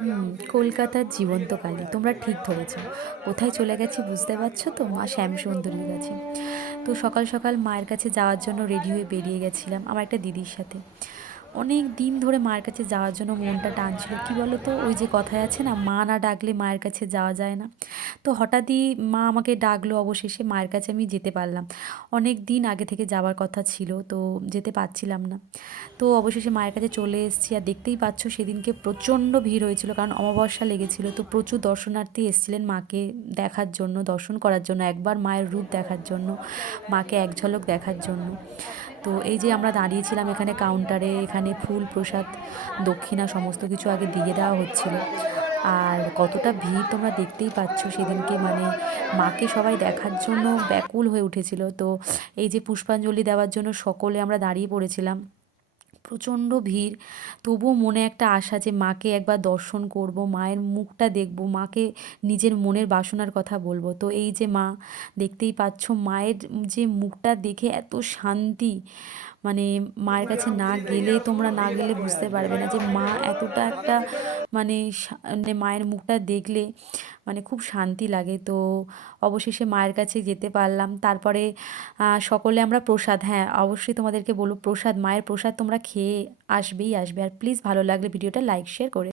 হুম, কলকাতার জীবন্ত কালী। তোমরা ঠিক ধরেছ। কোথায় চলে গেছি বুঝতে পারছো তো? মা শ্যামসুন্দরীর কাছে। তো সকাল, সকাল মায়ের কাছে যাওয়ার জন্য রেডি হয়ে বেরিয়ে গেছিলাম আমার একটা দিদির সাথে। অনেক দিন ধরে মায়ের কাছে যাওয়ার জন্য মনটা টানছিল। কি বলো তো? ওই যে কথায় আছে না, মা না ডাকলে মায়ের কাছে যাওয়া যায় না। তো হঠাৎই মা আমাকে ডাকলো, অবশেষে মায়ের কাছে আমি যেতে পারলাম। অনেক দিন আগে থেকে যাওয়ার কথা ছিল, তো যেতে পারছিলাম না। তো অবশেষে মায়ের কাছে চলে এসেছি, আর দেখতেই পাচ্ছ সেদিনকে প্রচণ্ড ভিড় হয়েছিল, কারণ অমাবস্যা লেগেছিল। তো প্রচুর দর্শনার্থী এসেছিলেন মাকে দেখার জন্য, দর্শন করার জন্য, একবার মায়ের রূপ দেখার জন্য, মাকে এক ঝলক দেখার জন্য। তো এই যে আমরা দাঁড়িয়েছিলাম এখানে কাউন্টারে, এখানে ফুল প্রসাদ দক্ষিণা সমস্ত কিছু আগে দিয়ে দেওয়া হচ্ছিল। আর কতটা ভিড় তোমরা দেখতেই পাচ্ছ সেদিনকে, মানে মাকে সবাই দেখার জন্য ব্যাকুল হয়ে উঠেছিল। তো এই যে পুষ্পাঞ্জলি দেওয়ার জন্য সকলে আমরা দাঁড়িয়ে পড়েছিলাম, প্রচণ্ড ভিড়। তবুও মনে একটা আশা যে মাকে একবার দর্শন করব, মায়ের মুখটা দেখব, মাকে নিজের মনের বাসনার কথা বলবো। তো এই যে মা, দেখতেই পাচ্ছ মায়ের যে মুখটা দেখে এত শান্তি, মানে মায়ের কাছে না গেলে, তোমরা না গেলে বুঝতে পারবে না যে মা এতটা একটা, মানে মানে মায়ের মুখটা দেখলে মানে খুব শান্তি লাগে। তো অবশেষে মায়ের কাছে যেতে পারলাম। তারপরে সকলে আমরা প্রসাদ, হ্যাঁ অবশ্যই তোমাদেরকে বলবো, প্রসাদ, মায়ের প্রসাদ তোমরা খেয়ে আসবেই আসবে। আর প্লিজ ভালো লাগলে ভিডিওটা লাইক শেয়ার করে